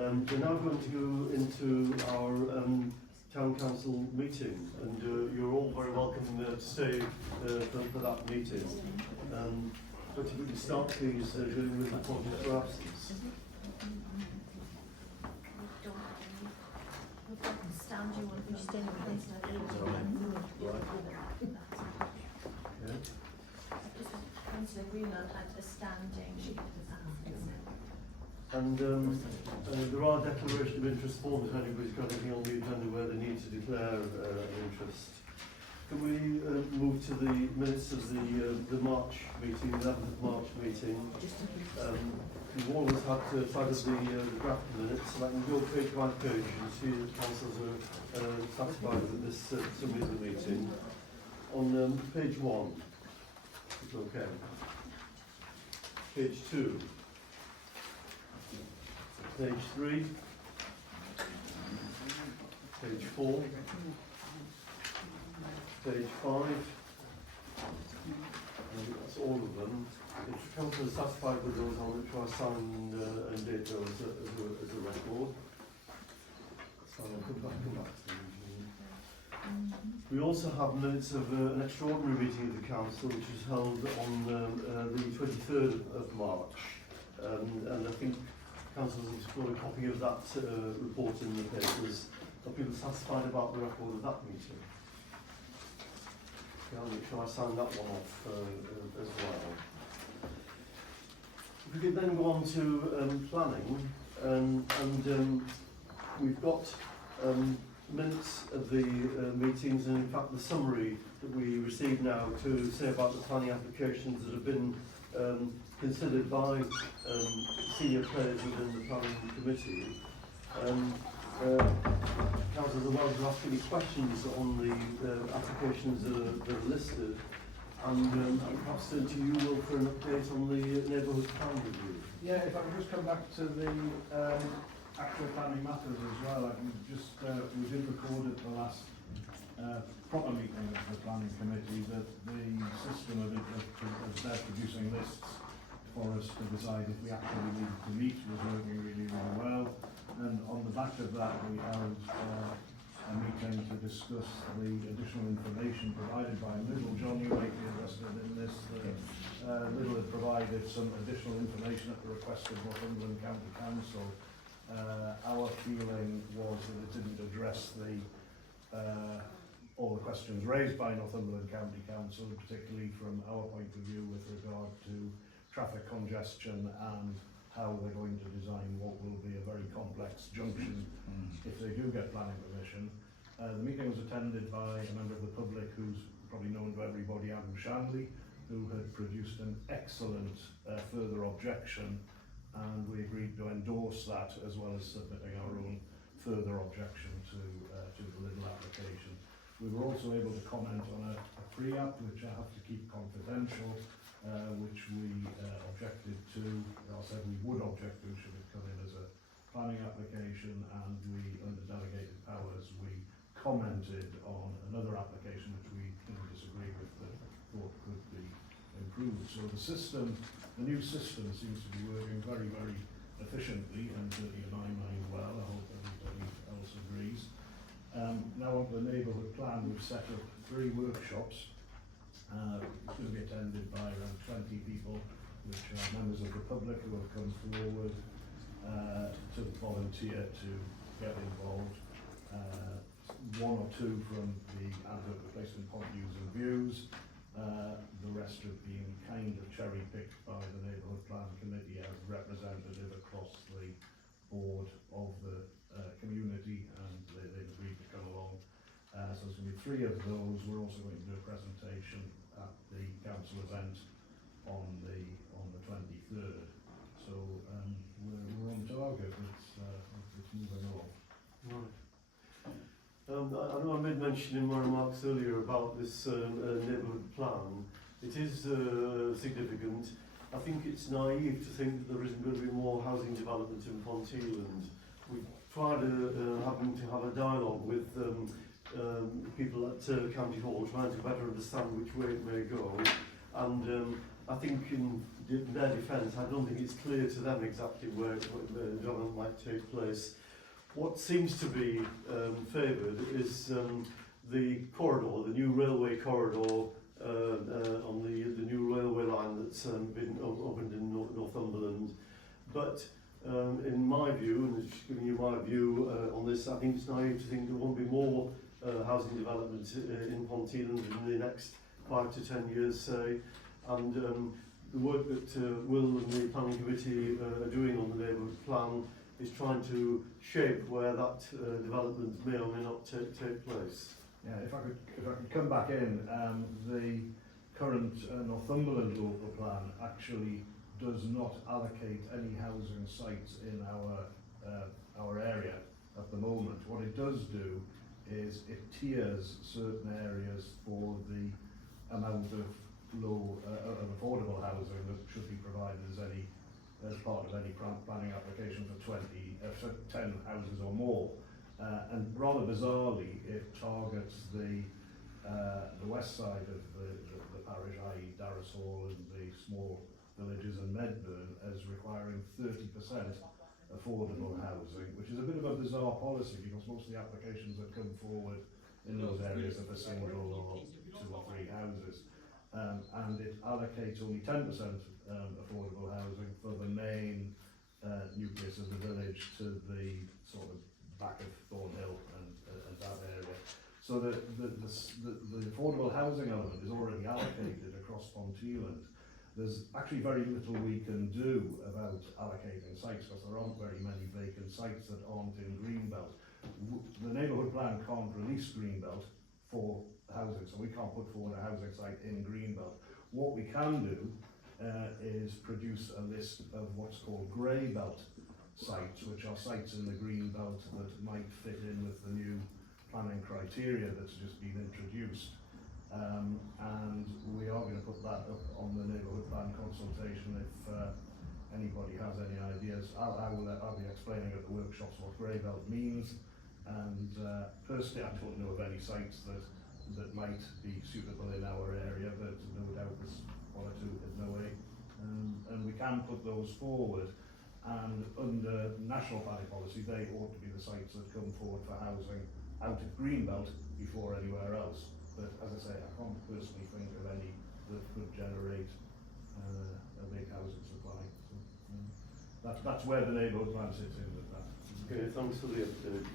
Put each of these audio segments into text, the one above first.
We're now going to go into our Town Council meeting, and you're all very welcome to stay for that meeting. But if we can start, please, dealing with appointments for absence. Stand you want to stay in place Councillor Greenland had a standing. And there are declaration of interest forms if anybody's got anything on the agenda where they need to declare an interest. Can we move to the minutes of the March meeting, the 11th of March meeting? We've always had sight of the draft minutes, so I can go page by page and see that councillors are satisfied with this summary of the meeting. On page 1, it's okay. Page 2. Page 3, page 4, page 5, and that's all of them. If council is satisfied with those, I'll try to sign and date those as a record. So I'll come back to them. We also have minutes of an extraordinary meeting of the council, which was held on the 23rd of March, and I think councillors have got a copy of that report in the papers. Are people satisfied about the record of that meeting? Okay, I'll make sure I sign that one off as well. If we could then go on to planning, and we've got minutes of the meetings, and in fact the summary that we received now to say about the planning applications that have been considered by senior players within the planning committee. Councillors are welcome to ask any questions on the applications that are listed, and perhaps turn to you, Will, for an update on the neighbourhood plan review. Yeah, if I could just come back to the actual planning matters as well. I can just we did record at the last proper meeting of the planning committee that the system of their producing lists for us to decide if we actually needed to meet was working really, really well. And on the back of that, we held a meeting to discuss the additional information provided by Lidl. John, you might be interested in this. Lidl had provided some additional information at the request of Northumberland County Council. Our feeling was that it didn't address all the questions raised by Northumberland County Council, particularly from our point of view with regard to traffic congestion and how they're going to design what will be a very complex junction if they do get planning permission. The meeting was attended by a member of the public who's probably known to everybody, Adam Shanley, who had produced an excellent further objection, and we agreed to endorse that as well as submitting our own further objection to the Lidl application. We were also able to comment on a pre-app, which I have to keep confidential, which we objected to, or said we would object to should it come in as a planning application, and we, under delegated powers, we commented on another application which we didn't disagree with but thought could be improved. So the system, the new system seems to be working very, very efficiently, and certainly in my mind well. I hope everybody else agrees. Now on the neighbourhood plan, we've set up 3 workshops. It's going to be attended by around 20 people, which are members of the public who have come forward to volunteer to get involved. 1 or 2 from the advert replacement point news and views. The rest have been kind of cherry-picked by the Neighbourhood Plan Committee as representative across the board of the community, and they've agreed to come along. So there's going to be 3 of those. We're also going to do a presentation at the council event on the 23rd. So we're on target. It's moving on. Right. I know I made mention in my remarks earlier about this neighbourhood plan. It is significant. I think it's naive to think that there isn't going to be more housing development in Ponteland. We've tried having to have a dialogue with people at County Hall, trying to better understand which way it may go. And I think in in their defence, I don't think it's clear to them exactly where the development might take place. What seems to be favoured is the corridor, the new railway corridor on the new railway line that's been opened in Northumberland. But in my view, and just giving you my view on this, I think it's naive to think there won't be more housing development in Ponteland in the next 5 to 10 years, say. And the work that Will and the Planning Committee are doing on the Neighbourhood Plan is trying to shape where that development may or may not take place. Yeah, if I could come back in, the current Northumberland local plan actually does not allocate any housing sites in our area at the moment. What it does do is it tiers certain areas for the amount of affordable housing that should be provided as part of any planning application for 10 houses or more. And rather bizarrely, it targets the west side of the parish, i.e. Darrishall and the small villages and Medburn, as requiring 30% affordable housing, which is a bit of a bizarre policy because most of the applications that come forward in those areas are for single or 2 or 3 houses. And it allocates only 10% affordable housing for the main nucleus of the village to the sort of back of Thornhill and that area. So the affordable housing element is already allocated across Ponteland. There's actually very little we can do about allocating sites because there aren't very many vacant sites that aren't in Greenbelt. The Neighbourhood Plan can't release Greenbelt for housing, so we can't put forward a housing site in Greenbelt. What we can do is produce a list of what's called grey belt sites, which are sites in the green belt that might fit in with the new planning criteria that's just been introduced. And we are going to put that up on the Neighbourhood Plan consultation if anybody has any ideas. I'll be explaining at the workshops what grey belt means, and personally I don't know of any sites that might be suitable in our area, but no doubt there's 1 or 2 in no way. And we can put those forward, and under national planning policy they ought to be the sites that come forward for housing out of Greenbelt before anywhere else. But as I say, I can't personally think of any that could generate a big housing supply. So, that's where the Neighbourhood Plan sits in with that. Okay, thanks for the update.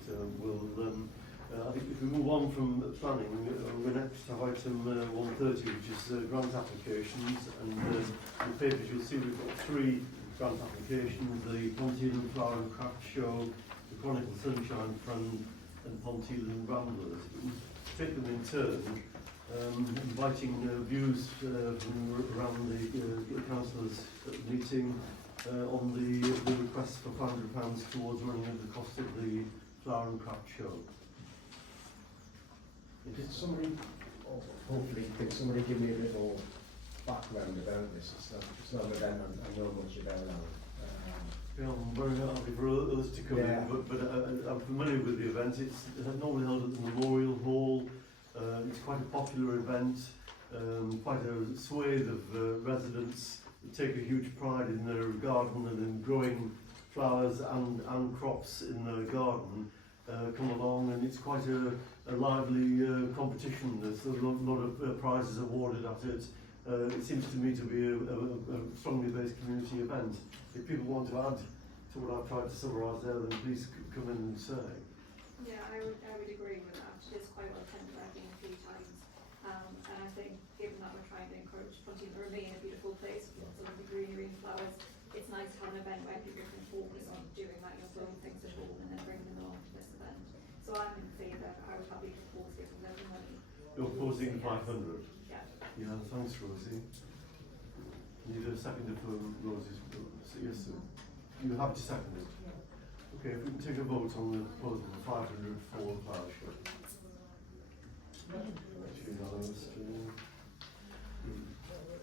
I think if we move on from planning, we're next to item 130, which is grant applications. And in the papers you'll see we've got 3 grant applications: the Ponteland Flower and Craft Show, the Chronicle Sunshine Fund, and Ponteland Ramblers. Take them in turn, inviting views from around the councillors meeting on the request for £500 towards running of the cost of the Flower and Craft Show. Did somebody, hopefully, could somebody give me a bit more background about this? It's not an event I know much about now. Yeah, I'm very happy for others to come in, but I'm familiar with the event. It's normally held at the Memorial Hall. It's quite a popular event, quite a swathe of residents that take a huge pride in their garden and in growing flowers and crops in their garden. Come along, and it's quite a lively competition. There's a lot of prizes awarded at it. It seems to me to be a strongly based community event. If people want to add to what I've tried to summarise there, then please come in and say. Yeah, I would agree with that. It is quite well attended. I've been a few times, and I think given that we're trying to encourage Ponteland to remain a beautiful place with lots of lovely greenery and flowers, it's nice to have an event where people can focus on doing that, growing things at home and then bringing them along to this event. So I'm in favour. I would happily propose giving them the money. You're proposing 500? Yeah. Yeah, thanks, Rosie. Need a seconder for Rosie's. Yes, sir. You have to second it? Okay, if we can take a vote on the proposal for 500 for Flower Show.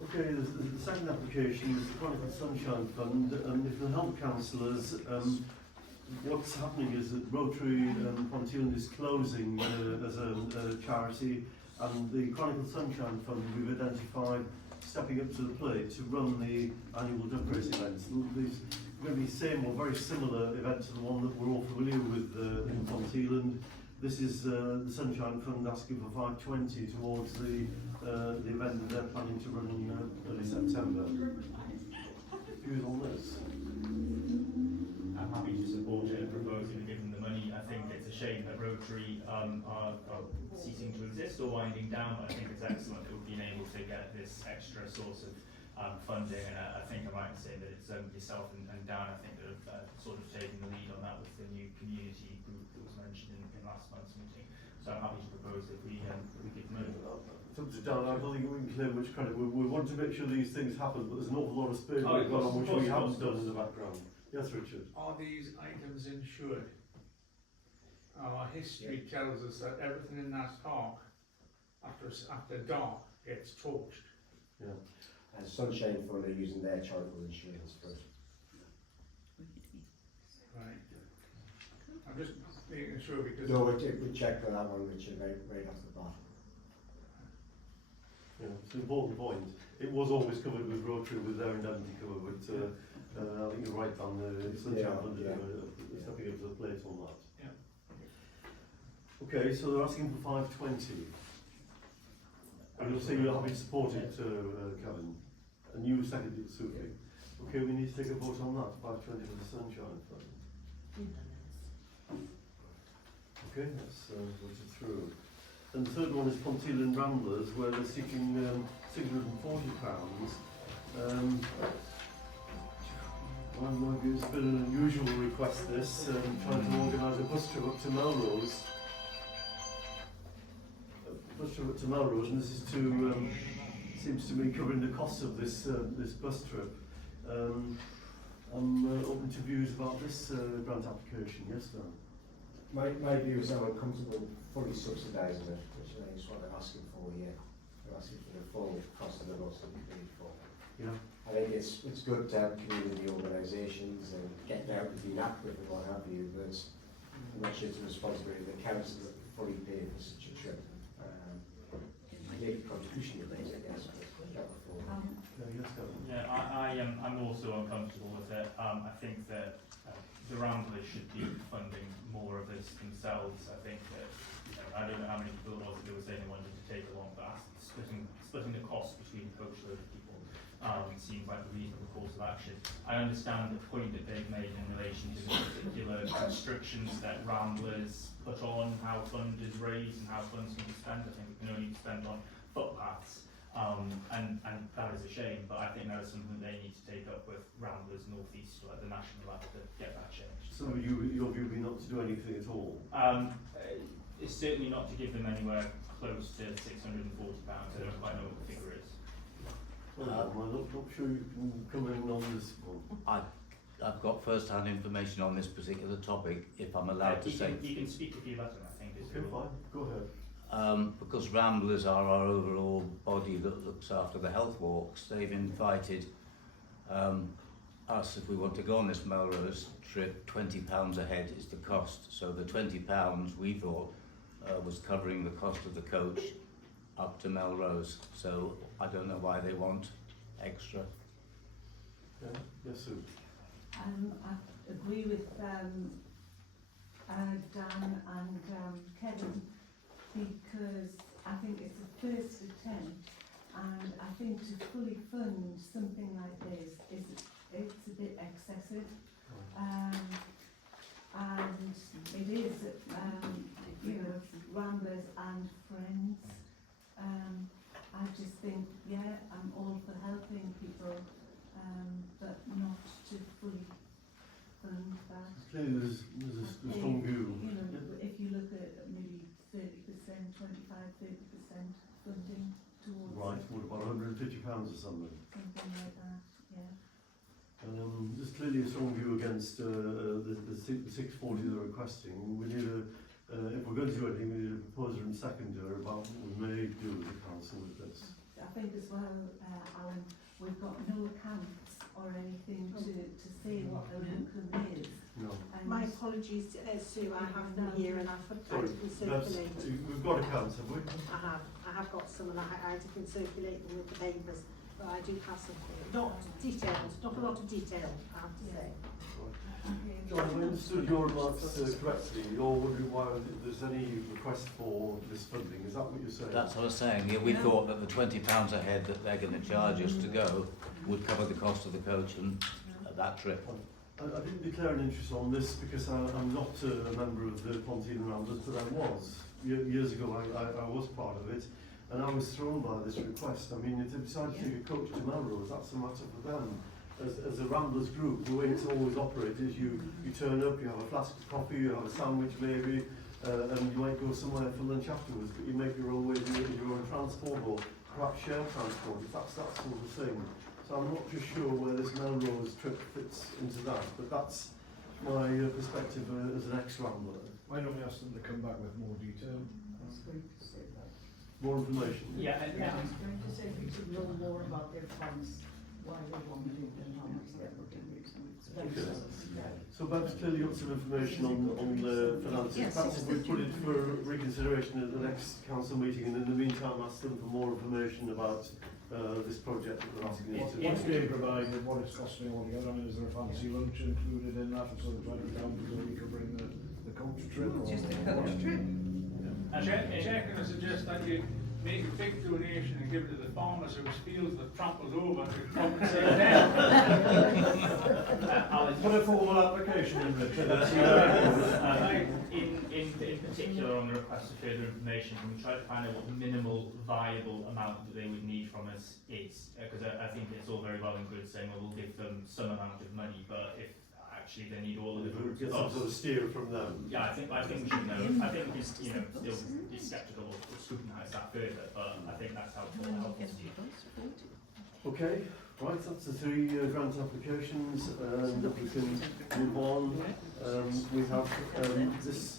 Okay, the second application is the Chronicle Sunshine Fund, and if it'll help councillors, what's happening is that Rotary Ponteland is closing as a charity, and the Chronicle Sunshine Fund, we've identified stepping up to the plate to run the annual duck race events. These are going to be the same or very similar event to the one that we're all familiar with in Ponteland. This is the Sunshine Fund asking for 520 towards the event that they're planning to run in early September. Views on this? I'm happy to support it and propose it and give them the money. I think it's a shame that Rotary are ceasing to exist or winding down, but I think it's excellent that we've been able to get this extra source of funding, and I think I'm right in saying that it's yourself and Dan, I think, that have sort of taken the lead on that with the new community group that was mentioned in last month's meeting. So I'm happy to propose that we give money. It's up to Dan. I don't think we can claim much credit. We want to make sure these things happen, but there's an awful lot of spade work going on which we haven't done in the background. Yes, Richard? Are these items insured? Our history tells us that everything in that park, after dark, gets torched. Yeah. And Sunshine Fund are using their charitable insurance for it. Right. I'm just making sure because... No, we checked on that one, Richard, right off the bat. Yeah, it's an important point. It was always covered with Rotary with their indemnity cover, but I think you're right on the Sunshine Fund stepping up to the plate on that. Yeah. Okay, so they're asking for 520. And you'll say you're happy to support it, Kevin. And you seconded it, Sophie. Okay, we need to take a vote on that. 520 for the Sunshine Fund. Okay, that's voted through. And the third one is Ponteland Ramblers, where they're seeking £640. My view, it's been an unusual request, this, trying to organise a bus trip up to Melrose. And this is to, seems to be covering the cost of this bus trip. I'm open to views about this grant application. Yes, Dan? My view is I'm uncomfortable fully subsidising it, which I think is what they're asking for here. They're asking for the full cost of the bus that we paid for. Yeah. I think it's good to have community organisations and getting out and being active and what have you, but I'm not sure it's the responsibility of the council to fully pay for such a trip. Make a contribution to things, I guess, but that before. Yes, Kevin? Yeah, I'm also uncomfortable with it. I think that the Ramblers should be funding more of this themselves. I think that, I don't know how many people it was that they were saying they wanted to take along, but splitting the cost between a coach load of people seems like a reasonable course of action. I understand the point that they've made in relation to the particular restrictions that Ramblers put on how funds is raised and how funds can be spent. I think it can only be spent on footpaths, and that is a shame, but I think that is something they need to take up with Ramblers North East at the national level to get that changed. So your view would be not to do anything at all? It's certainly not to give them anywhere close to £640. I don't quite know what the figure is. I'm not sure you can come in on this one. I've got first-hand information on this particular topic, if I'm allowed to say. You can speak if you let them, I think. Okay, fine. Go ahead. Because Ramblers are our overall body that looks after the health walks, they've invited us, if we want to go on this Melrose trip, £20 a head is the cost. So the £20 we thought was covering the cost of the coach up to Melrose. So I don't know why they want extra. Yeah. Yes, Sue. I agree with Dan and Kevin, because I think it's a first attempt, and I think to fully fund something like this it's a bit excessive, and it is Ramblers and friends. I just think, yeah, I'm all for helping people, but not to fully fund that. Clearly there's a strong view. You know, if you look at maybe 30%, 25, 30% funding towards Right, what about £150 or something? something like that, yeah. There's clearly a strong view against the 640 they're requesting. We need if we're going to do anything, we need a proposer and seconder about what we may do with the council with this. I think as well, Alan, we've got no accounts or anything to say what their income is. No. And My apologies, Sue, I have them here and I've Sorry, been circulating. we've got accounts, have we? I have got some and I had to circulate them with the papers, but I do have some theory. Not detailed, not a lot of detail, I have to say. John, if I understood your remarks correctly, you're wondering why there's any request for this funding, is that what you're saying? That's what I was saying. Yeah, we thought that the £20 a head that they're going to charge us to go would cover the cost of the coach and that trip. I didn't declare an interest on this because I'm not a member of the Ponteland Ramblers, but I was. Years ago I was part of it, and I was thrown by this request. I mean, if they decide to take a coach to Melrose, that's a matter for them. As a Ramblers group, the way it's always operated is you turn up, you have a flask of coffee, you have a sandwich maybe, and you might go somewhere for lunch afterwards, but you make your own way in your own transport or perhaps share transport, if that's that sort of thing. So I'm not just sure where this Melrose trip fits into that, but that's my perspective as an ex-Rambler. Why don't we ask them to come back with more detail? More information? Yeah, Yeah, I was going to say if you could know more about their funds, why they want it and how much they're looking at. Okay. So Bab's clearly got some information on the finances. Yes, Perhaps yes, if we thank put you. it for reconsideration at the next council meeting, and in the meantime ask them for more information about this project that we're asking you to do. What's being provided, what it's costing altogether, I mean, is there a fancy lunch included in that, or sort of £20 so we could bring the coach trip? Or Just a coach trip. Chair, can I suggest that you make a big donation and give it to the farmers whose fields they've trampled over to compensate them? Put a formal application in, Richard. In particular on the request for further information, we try to find out what the minimal viable amount that they would need from us is, because I think it's all very well and good saying, well, we'll give them some amount of money, but if actually they need all of the Get some sort of steer from them. yeah, I think we should know. I think we can, still be sceptical or scrutinise that further, but I think that's helpful. Okay, right, that's the three grant applications, and we can move on. We have this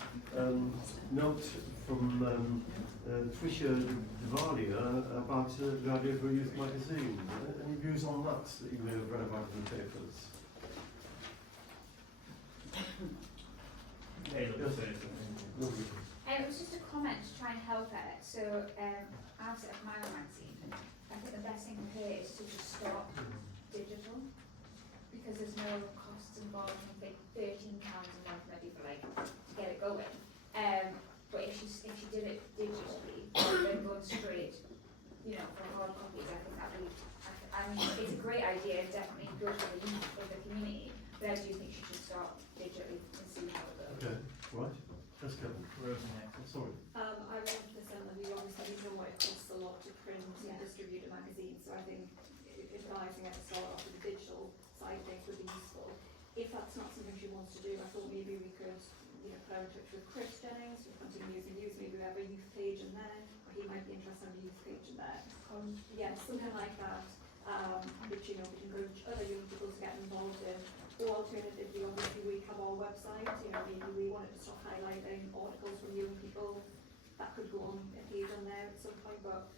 note from Trisha Devalia about the idea for a youth magazine. Any views on that you may have read about in the papers? Hey, look, Yes. so- It was just a comment to try and help her. So I've set up my own magazine. I think the best thing for her is to just start digital, because there's no costs involved. I think £13 a month maybe for to get it going. But if she did it digitally, then going straight, for hard copies, I think that would. I mean, it's a great idea, definitely good for the community. But I do think she should start digitally and see how it goes. Okay, right. Let's go. Sorry. I want to send them, you obviously know what it costs a lot to print and distribute a magazine, so I think advising her to start off with the digital side of things would be useful. If that's not something she wants to do, I thought maybe we could, put her in touch with Chris Jennings, with Continuing News, maybe we have a youth page in there, or he might be interested in a youth page in there. Yeah, something like that, which, we can encourage other young people to get involved in. Or alternatively, obviously, we have our website, maybe we wanted to start highlighting articles from young people. That could go on a page on there at some point, but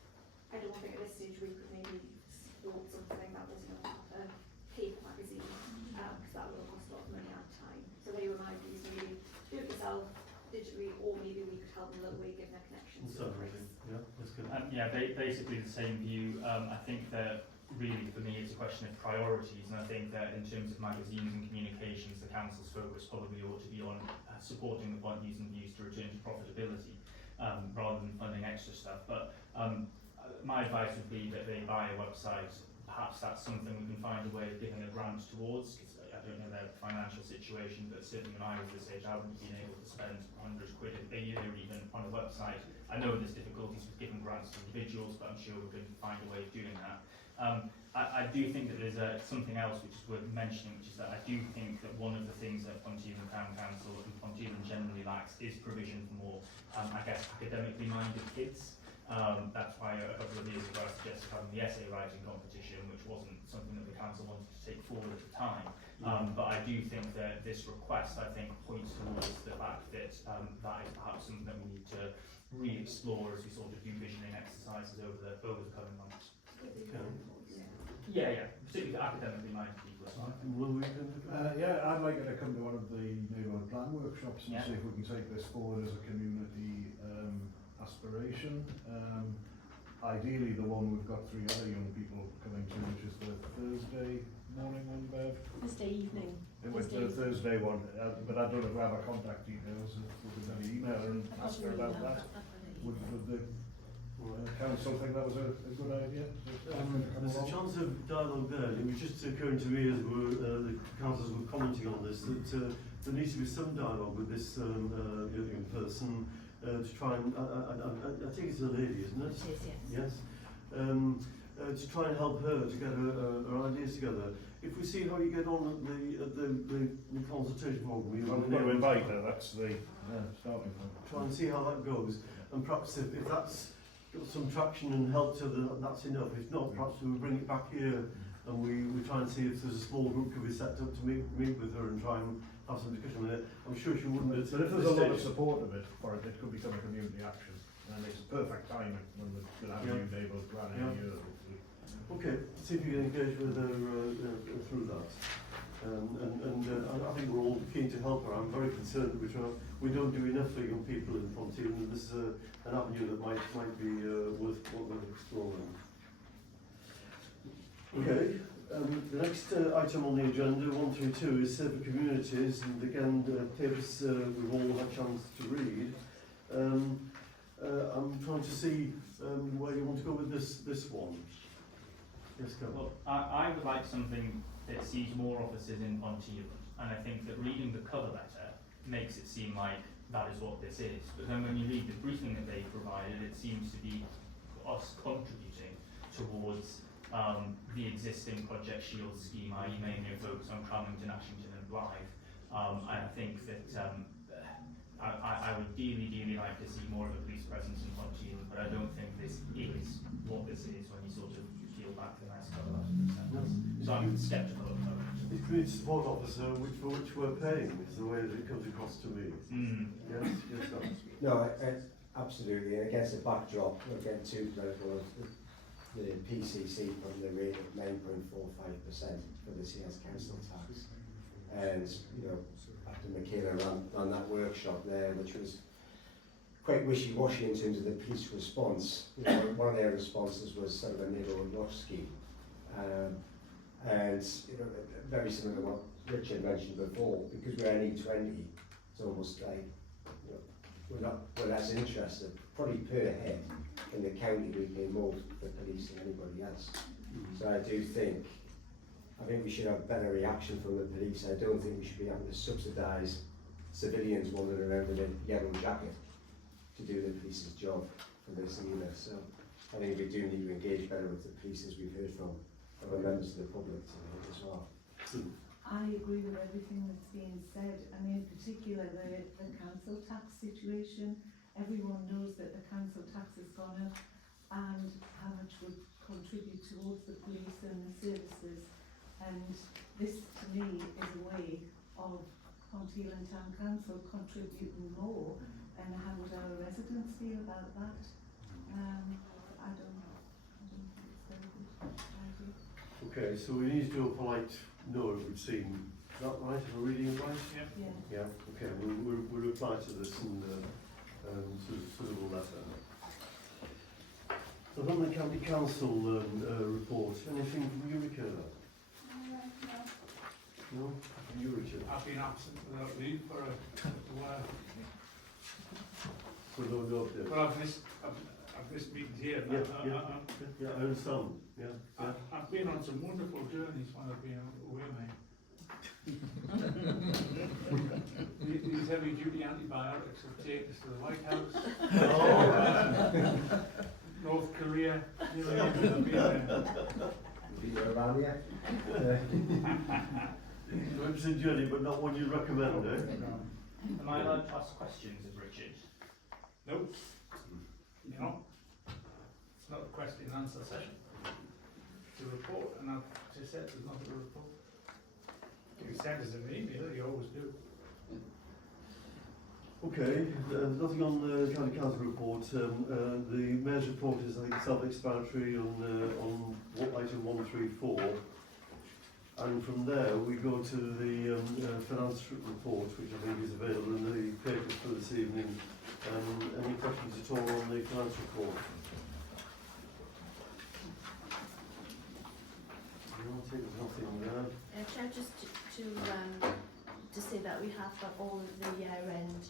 I don't think at this stage we could maybe support something that was, a paper magazine, because that will cost a lot of money and time. So they were my views, maybe do it yourself digitally, or maybe we could help them a little way, give them a connection to Chris. Yeah, that's good. basically the same view. I think that really for me it's a question of priorities, and I think that in terms of magazines and communications, the council's focus probably ought to be on supporting the point using views to return to profitability, rather than funding extra stuff. But my advice would be that they buy a website. Perhaps that's something we can find a way of giving a grant towards, because I don't know their financial situation, but certainly when I was this age I wouldn't have been able to spend £100 a year even on a website. I know there's difficulties with giving grants to individuals, but I'm sure we can find a way of doing that. I do think that there's something else which is worth mentioning, which is that I do think that one of the things that Ponteland Town Council and Ponteland generally lacks is provision for more, academically minded kids. That's why a couple of years ago I suggested having the essay writing competition, which wasn't something that the council wanted to take forward at the time. But I do think that this request, points towards the fact that that is perhaps something that we need to re-explore as we sort of do visioning exercises over the coming months. Yeah, particularly academically minded people as well. Will we Yeah, I'd like it to come to one of the Neighbourhood Plan workshops and Yeah. see if we can take this forward as a community aspiration. ideally the one we've got 3 other young people coming to, which is the Thursday morning one, Bev. Thursday evening. It was the Thursday one, but I don't know if we have her contact details, if there's any email and ask her about that. Would the council think that was a good idea? There's a chance of dialogue there. It was just occurring to me as the councillors were commenting on this that there needs to be some dialogue with this young person to try and, I think it's a lady, isn't it? It is, Yes. yes. To try and help her to get her ideas together. If we see how you get on at the consultation program, We've got to invite her, that's the starting point. try and see how that goes, and perhaps if that's got some traction and help to that's enough. If not, perhaps we bring it back here and we try and see if there's a small group could be set up to meet with her and try and have some discussion with it. I'm sure she wouldn't. But if there's a lot of support of it for it, it could become a community action, and it's perfect timing when we'll have a new neighbourhood plan in a year, hopefully. Okay, see if you can engage with her through that. I think we're all keen to help her. I'm very concerned that we don't do enough for young people in Ponteland, and this is an avenue that might be worth exploring. Okay, the next item on the agenda, 132, is Safer Communities, and again, papers we've all had a chance to read. I'm trying to see where you want to go with this one. Yes, go. Well, I would like something that sees more officers in Ponteland, and I think that reading the cover letter makes it seem like that is what this is. But then when you read the briefing that they provided, it seems to be us contributing towards the existing Project Shield scheme, i.e. mainly a focus on Cramlington, Ashington and Blythe. And I think that I would dearly like to see more of a police presence in Ponteland, but I don't think this is what this is when you sort of peel back the nice cover letter. So I'm sceptical at the moment. The community support officer, for which we're paying, is the way that it comes across to me. Yes, Don. No, absolutely, and against the backdrop, we're getting too political of the PCC from the rate of 9.45% for this year's council tax. And, you know, after Michaela ran that workshop there, which was quite wishy-washy in terms of the police response. You know, one of their responses was sort of a neighbourhood watch scheme. And, you know, very similar to what Richard mentioned before, because we're NE20, it's almost like, you know, we're less interested, probably per head in the county we pay more for police than anybody else. So I think we should have better reaction from the police. I don't think we should be having to subsidise civilians wandering around with a yellow jacket to do the police's job for this either. So I think we do need to engage better with the police, as we've heard from other members of the public tonight as well. I agree with everything that's being said, and in particular the council tax situation. Everyone knows that the council tax has gone up and how much would contribute towards the police and the services, and this to me is a way of Ponteland Town Council contributing more, and how would our residents feel about that? I don't think it's very good idea. Okay, so we need to do a polite no, it would seem. Is that right? If we're reading it right? Yeah. Yeah. Okay, we'll reply to this and suitable letter. The London County Council report. Anything from you, Michaela? No? From you, Richard? I've been absent without leave for a while. For no update. Well, I've missed meetings here. Yeah, I understand. Yeah. I've been on some wonderful journeys when I've been away, mate. These heavy duty antibiotics have taken us to the White House, North Korea, you know, I've been there. You're around here? Interesting journey, but not one you'd recommend, eh? Am I allowed to ask questions of Richard? Nope. You know, it's not a question and answer session. It's a report, and I've just said there's nothing to report. You send us an email, you always do. Okay, nothing on the County Council report. The Mayor's report is, I think, self-explanatory on item 134. And from there we go to the finance report, which I think is available in the papers for this evening. Any questions at all on the finance report? take there's nothing there. Chair, just to say that we have got all of the year-end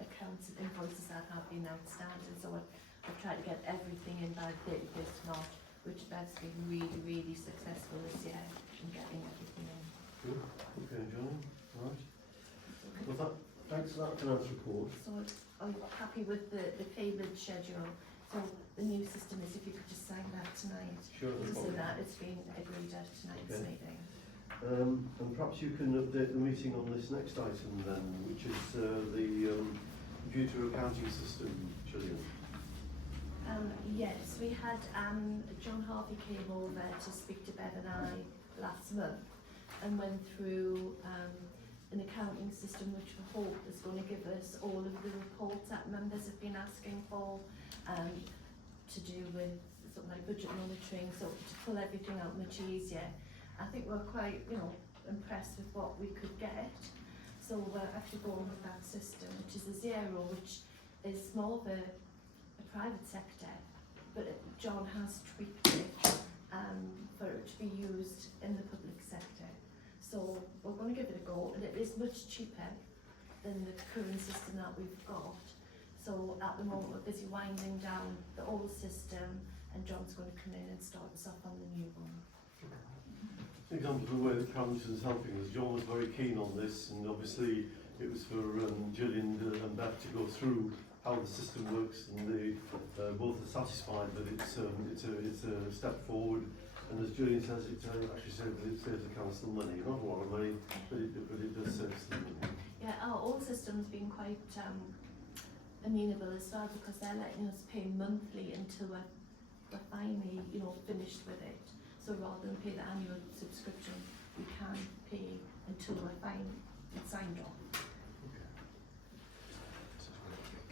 accounts and invoices that have been outstanding, so I've tried to get everything in by the 31st of March, which Bev's been really, really successful this year in getting everything in. Good. Okay, Johnny. Right. Well, thanks for that finance report. So I'm happy with the payment schedule. So the new system is if you could just sign that tonight, Sure. No so problem. that it's been agreed at tonight's Okay. meeting. And perhaps you can update the meeting on this next item then, which is the computer accounting system, Gillian. Yes, we had John Harvey came over to speak to Bev and I last month and went through an accounting system which we hope is going to give us all of the reports that members have been asking for to do with something like budget monitoring, so to pull everything out much easier. I think we're quite, impressed with what we could get. So we're actually going with that system, which is a zero, which is more of a private sector, but John has tweaked it for it to be used in the public sector. So we're going to give it a go, and it is much cheaper than the current system that we've got. So at the moment we're busy winding down the old system, and John's going to come in and start us off on the new one. An example of the way that Councillors is helping us. John was very keen on this, and obviously it was for Gillian and Beth to go through how the system works, and they both are satisfied that it's a step forward. And as Gillian says, it actually saves the council money, not a lot of money, but it does save some money. Yeah, our old system's been quite amenable as well, because they're letting us pay monthly until we're finally, finished with it. So rather than pay the annual subscription, we can pay until we're finally signed off.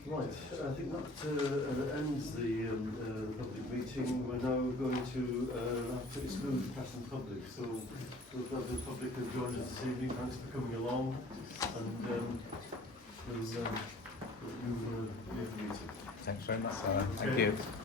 Right, I think that ends the public meeting. We're now going to have to exclude the press and public. So those members of the public who have joined us this evening, thanks for coming along, and we'll leave the meeting. Thanks very much, Sarah. Thank you.